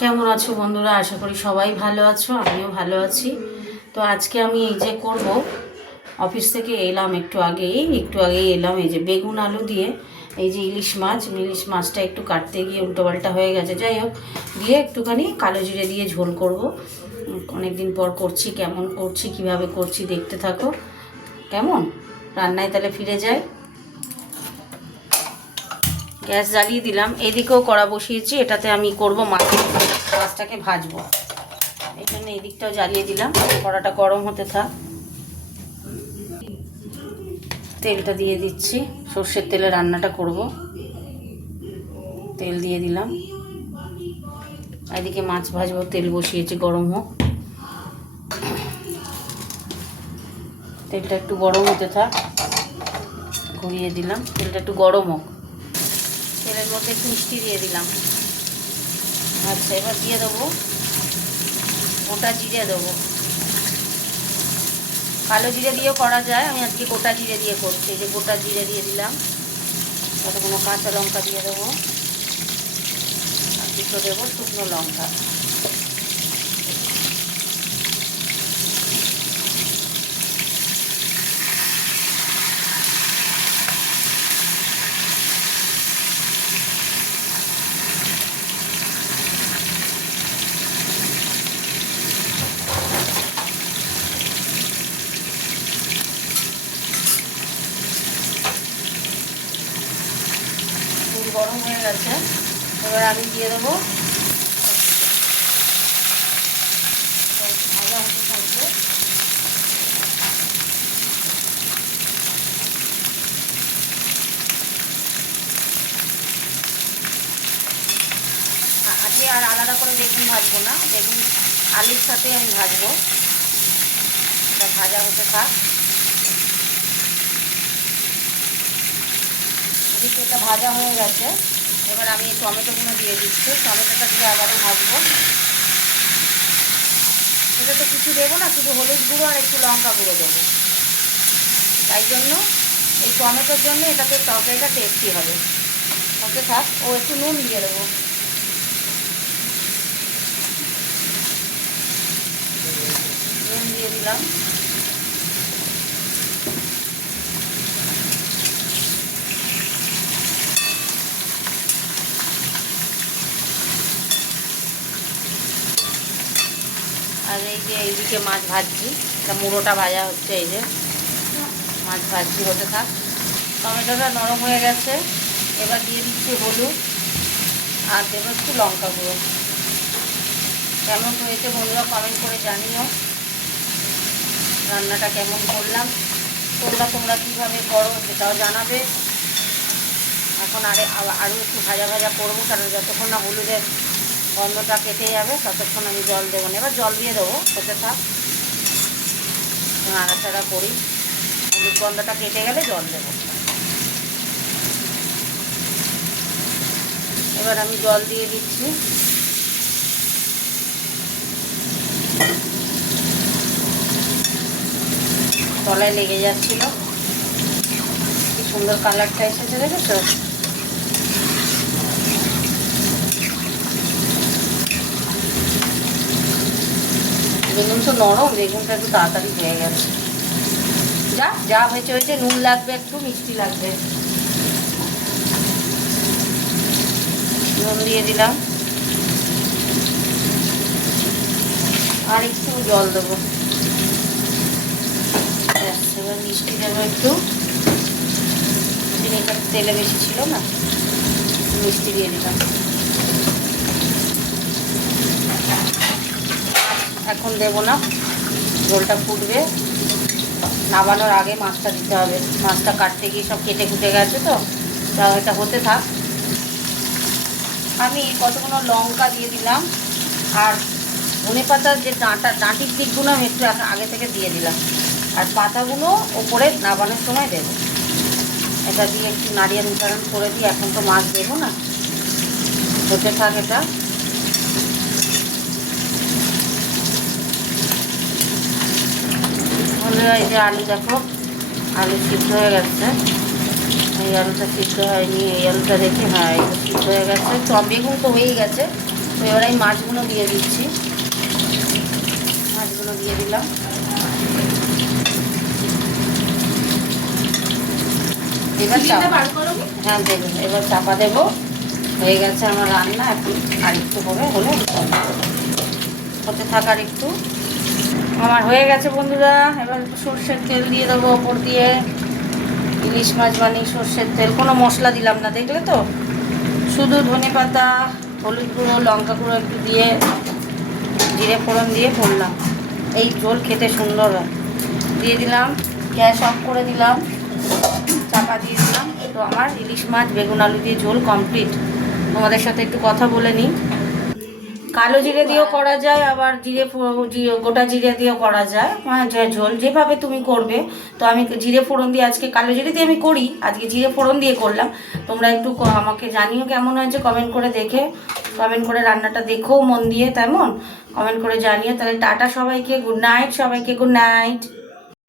কেমন আছো বন্ধুরা? আশা করি সবাই ভালো আছো, আমিও ভালো আছি। তো আজকে আমি এই যে করব, অফিস থেকে এলাম একটু আগেই এলাম। এই যে বেগুন আলু দিয়ে এই যে ইলিশ মাছটা একটু কাটতে গিয়ে উল্টোপাল্টা হয়ে গেছে, যাই হোক, দিয়ে একটুখানি কালো জিরে দিয়ে ঝোল করব। অনেক দিন পর করছি, কেমন করছি কিভাবে করছি দেখতে থাকো। কেমন রান্নায় তাহলে ফিরে যাই। গ্যাস জ্বালিয়ে দিলাম, এদিকেও কড়া বসিয়েছি, এটাতে আমি করব মাছটাকে ভাজবো। এই জন্য এদিকটাও জ্বালিয়ে দিলাম, কড়াটা গরম হতে থাক। তেলটা দিয়ে দিচ্ছি, সর্ষের তেলে রান্নাটা করব। তেল দিয়ে দিলাম, এদিকে মাছ ভাজবো, তেল বসিয়েছি, গরম হোক। তেলটা একটু গরম হতে থাক, ঘুরিয়ে দিলাম, তেলটা একটু গরম হোক। তেলের মধ্যে একটু মিষ্টি দিয়ে দিলাম। আচ্ছা, এবার দিয়ে দেবো গোটা জিরে দেবো। কালো জিরে দিয়েও করা যায়, আমি আজকে গোটা জিরে দিয়ে করছি। এই যে গোটা জিরে দিয়ে দিলাম, তাতে কোনো কাঁচা লঙ্কা দিয়ে দেবো, আর দুটো দেবো শুকনো লঙ্কা। তেল গরম হয়ে গেছে, এবার আমি দিয়ে দেবো, ভাজা হতে থাকবে। আজকে আর আলাদা করে বেগুন ভাজবো না, বেগুন আলুর সাথে আমি ভাজবো। এটা ভাজা হতে থাক। এদিকে এটা ভাজা হয়ে গেছে, এবার আমি টমেটোগুলো দিয়ে দিচ্ছি। টমেটোটা দিয়ে আবারও ভাজবো। এটা তো কিছু দেবো না, শুধু হলুদ গুঁড়ো আর একটু লঙ্কা গুঁড়ো দেবো। তাই জন্য এই টমেটোর জন্য এটাতে তরকারিটা টেস্টি হবে। হতে থাক, ও একটু নুন দিয়ে দেবো। নুন দিয়ে দিলাম। আর এই যে এইদিকে মাছ ভাজছি, এটা মুড়োটা ভাজা হচ্ছে। এই যে মাছ ভাজছি, হতে থাক। টমেটোটা নরম হয়ে গেছে, এবার দিয়ে দিচ্ছি হলুদ আর দেবো একটু লঙ্কা গুঁড়ো। কেমন হয়েছে বন্ধুরা কমেন্ট করে জানিও, রান্নাটা কেমন করলাম। তোমরা কীভাবে করো সেটাও জানাবে। এখন আরও একটু ভাজা ভাজা করবো, কারণ যতক্ষণ না হলুদের গন্ধটা কেটে যাবে ততক্ষণ আমি জল দেবো না। এবার জল দিয়ে দেবো, হতে থাক, নাড়াচাড়া করি। হলুদ গন্ধটা কেটে গেলে জল দেবো। এবার আমি জল দিয়ে দিচ্ছি। তলায় লেগে যাচ্ছিল, কি সুন্দর কালারটা এসেছে, দেখেছো? বেগুন তো নরম, বেগুনটা একটু তাড়াতাড়ি হয়ে গেছে। যা হয়েছে, নুন লাগবে, একটু মিষ্টি লাগবে। নুন দিয়ে দিলাম, আর একটু জল দেবো। এবার মিষ্টি দেবো একটু, চিনিটা তেলে বেশি ছিল না, মিষ্টি দিয়ে দিলাম। এখন দেবো না, ঝোলটা ফুটবে, নামানোর আগে মাছটা দিতে হবে। মাছটা কাটতে গিয়ে সব কেটে কুটে গেছে, তো তাও এটা হতে থাক। আমি কতগুলো লঙ্কা দিয়ে দিলাম, আর ধনে পাতার যে ডাঁটির দিকগুলো আমি একটু আগে থেকে দিয়ে দিলাম, আর পাতাগুলো ওপরে নামানোর সময় দেবো। এটা দিয়ে একটু নাড়িয়ে মিশ্রণ করে দিই। এখন তো মাছ দেবো না, হতে থাক এটা। এই যে আলু দেখো, আলু সিদ্ধ হয়ে গেছে। এই আলুটা সিদ্ধ হয়নি, এই আলুটা দেখে, হ্যাঁ এটা সিদ্ধ হয়ে গেছে। বেগুন তো হয়েই গেছে, তো এবার এই মাছগুলো দিয়ে দিচ্ছি, মাছগুলো দিয়ে দিলাম। এবার হ্যাঁ দেবো, এবার চাপা দেবো। হয়ে গেছে আমার রান্না, এখন আর একটু হবে, হলে হতে থাকার একটু। আমার হয়ে গেছে বন্ধুরা। এবার একটু সর্ষের তেল দিয়ে দেবো ওপর দিয়ে। ইলিশ মাছ বানিয়ে সর্ষের তেল, কোনো মশলা দিলাম না, দেখলে তো, শুধু ধনেপাতা, হলুদ গুঁড়ো, লঙ্কা গুঁড়ো একটু দিয়ে, জিরে ফোড়ন দিয়ে করলাম। এই ঝোল খেতে সুন্দর হয়। দিয়ে দিলাম, গ্যাস অফ করে দিলাম, চাপা দিয়ে দিলাম। তো আমার ইলিশ মাছ বেগুন আলু দিয়ে ঝোল কমপ্লিট। তোমাদের সাথে একটু কথা বলে নিই। কালো জিরে দিয়েও করা যায়, আবার গোটা জিরে দিয়েও করা যায়। হ্যাঁ, ঝোল যেভাবে তুমি করবে। তো আমি জিরে ফোড়ন দিয়ে, আজকে কালো জিরে দিয়ে আমি করি, আজকে জিরে ফোড়ন দিয়ে করলাম। তোমরা একটু আমাকে জানিও কেমন হয়েছে, কমেন্ট করে দেখে, কমেন্ট করে রান্নাটা দেখো মন দিয়ে, তেমন কমেন্ট করে জানিও। তাহলে টাটা সবাইকে, গুড নাইট সবাইকে, গুড নাইট।